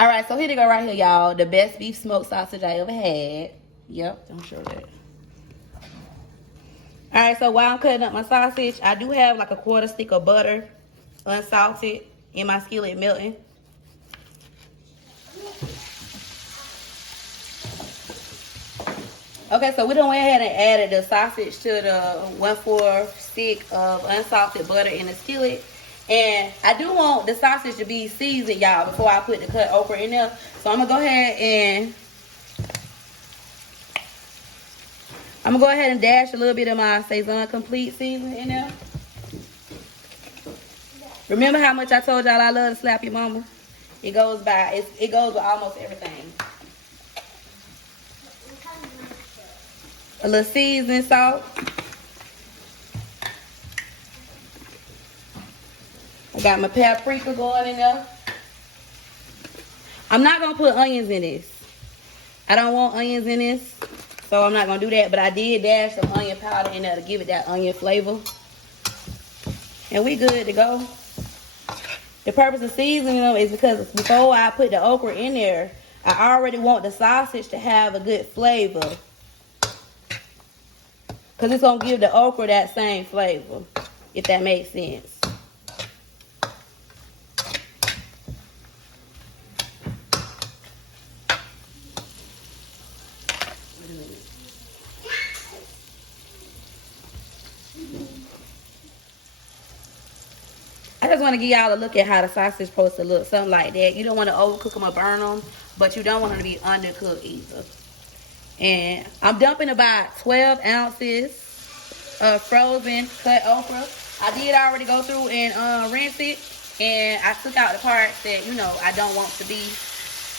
All right, so here they go right here, y'all. The best beef smoked sausage I ever had. Yep, don't show that. All right, so while I'm cutting up my sausage, I do have like a 1/4 stick of butter, unsalted, in my skillet melting. Okay, so we done went ahead and added the sausage to the 1/4 stick of unsalted butter in the skillet. And I do want the sausage to be seasoned, y'all, before I put the cut okra in there. So I'm gonna go ahead and dash a little bit of my Saison Complete seasoning in there. Remember how much I told y'all I love to slap your mama? It goes with almost everything. A little seasoning salt. I got my paprika going in there. I'm not gonna put onions in this. I don't want onions in this, so I'm not gonna do that. But I did dash some onion powder in there to give it that onion flavor. And we good to go. The purpose of seasoning them is because before I put the okra in there, I already want the sausage to have a good flavor. Because it's going to give the okra that same flavor, if that makes sense. I just want to give y'all a look at how the sausage is supposed to look, something like that. You don't want to overcook them or burn them, but you don't want them to be undercooked either. And I'm dumping about 12 ounces of frozen cut okra. I did already go through and rinse it, and I took out the parts that, you know, I don't want to be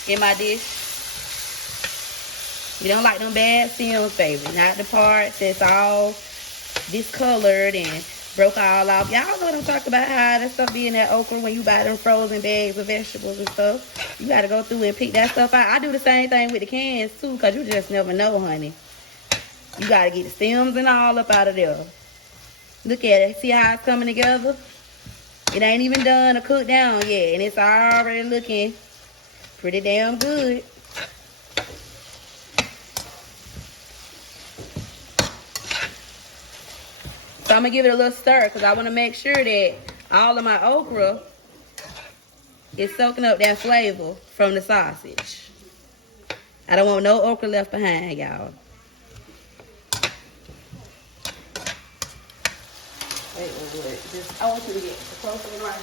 in my dish. You don't like them bad stems, baby. Not the parts that's all discolored and broke all off. Y'all know what I'm talking about, how that stuff be in that okra when you buy them frozen bags of vegetables and stuff. You got to go through and pick that stuff out. I do the same thing with the cans too, because you just never know, honey. You got to get the stems and all up out of there. Look at it. See how it's coming together? It ain't even done or cooked down yet, and it's already looking pretty damn good. So I'm going to give it a little stir because I want to make sure that all of my okra is soaking up that flavor from the sausage. I don't want no okra left behind, y'all. I want you to get closer to the rice.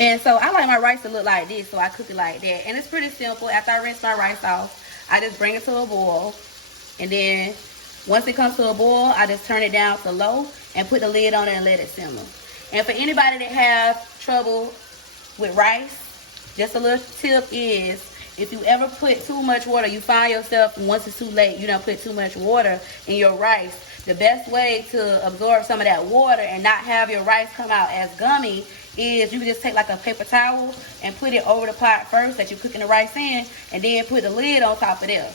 And so I like my rice to look like this, so I cook it like that. And it's pretty simple. After I rinse my rice off, I just bring it to a boil. And then once it comes to a boil, I just turn it down to low and put the lid on it and let it simmer. And for anybody that has trouble with rice, just a little tip is, if you ever put too much water, you find yourself, once it's too late, you don't put too much water in your rice. The best way to absorb some of that water and not have your rice come out as gummy is you can just take like a paper towel and put it over the pot first that you're cooking the rice in, and then put the lid on top of there.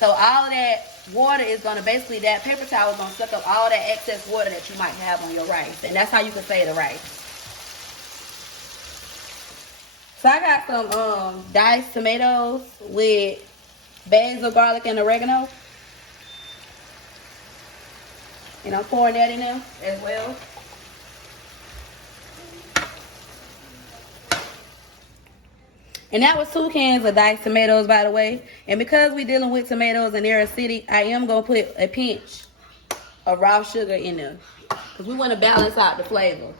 So all of that water is going to basically, that paper towel is going to suck up all that excess water that you might have on your rice. And that's how you can save the rice. So I got some diced tomatoes with basil, garlic, and oregano. And I'm pouring that in there as well. And that was 2 cans of diced tomatoes, by the way. And because we're dealing with tomatoes and they're acidic, I am going to put a pinch of raw sugar in there. Because we want to balance out the flavor.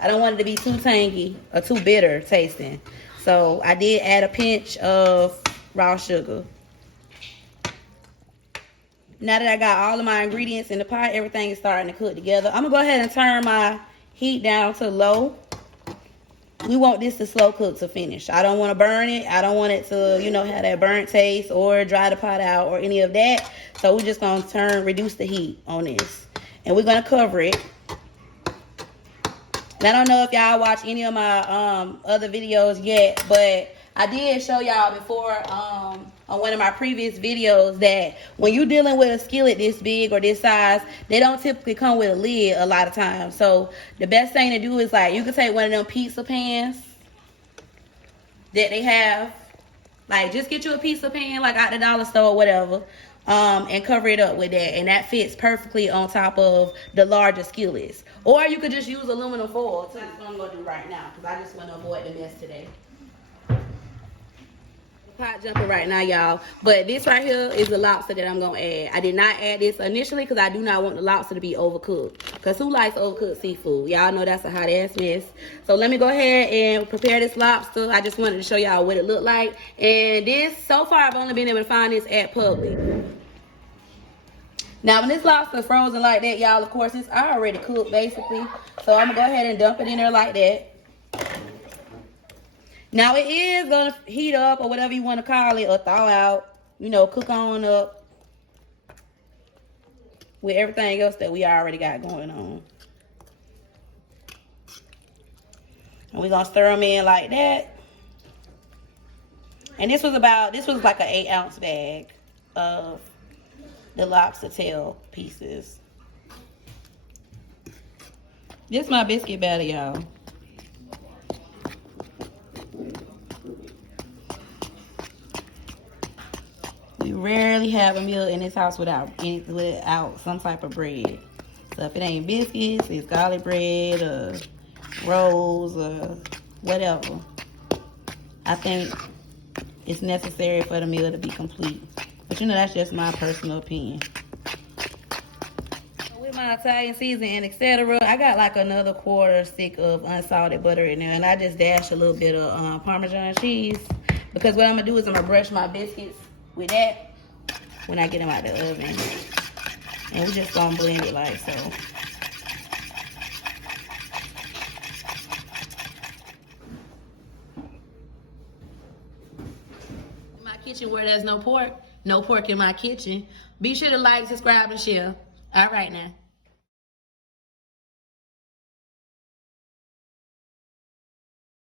I don't want it to be too tangy or too bitter tasting. So I did add a pinch of raw sugar. Now that I got all of my ingredients in the pot, everything is starting to cook together. I'm going to go ahead and turn my heat down to low. We want this to slow cook to finish. I don't want to burn it. I don't want it to, you know, have that burnt taste or dry the pot out or any of that. So we're just going to reduce the heat on this. And we're going to cover it. And I don't know if y'all watch any of my other videos yet, but I did show y'all before on one of my previous videos that when you're dealing with a skillet this big or this size, they don't typically come with a lid a lot of times. So the best thing to do is, like, you can take one of them pizza pans that they have. Like, just get you a piece of pan, like out the dollar store or whatever, and cover it up with that. And that fits perfectly on top of the larger skillets. Or you could just use aluminum foil. So that's what I'm going to do right now, because I just want to avoid the mess today. Pot jumper right now, y'all. But this right here is the lobster that I'm going to add. I did not add this initially because I do not want the lobster to be overcooked. Because who likes overcooked seafood? Y'all know that's a hot ass mess. So let me go ahead and prepare this lobster. I just wanted to show y'all what it looked like. And this, so far, I've only been able to find this at Publix. Now, when this lobster is frozen like that, y'all, of course, it's already cooked, basically. So I'm going to go ahead and dump it in there like that. Now, it is going to heat up or whatever you want to call it, or thaw out, you know, cook on up with everything else that we already got going on. And we're going to stir them in like that. And this was like an 8-ounce bag of the lobster tail pieces. This is my biscuit batter, y'all. We rarely have a meal in this house without some type of bread. So if it ain't biscuits, it's garlic bread or rolls or whatever. I think it's necessary for the meal to be complete. But you know, that's just my personal opinion. With my Italian seasoning, etc., I got like another quarter stick of unsalted butter in there, and I just dash a little bit of Parmesan cheese, because what I'm gonna do is I'm gonna brush my biscuits with that when I get them out the oven, and we just gonna blend it like so. In my kitchen where there's no pork in my kitchen. Be sure to like, subscribe, and share. All right now.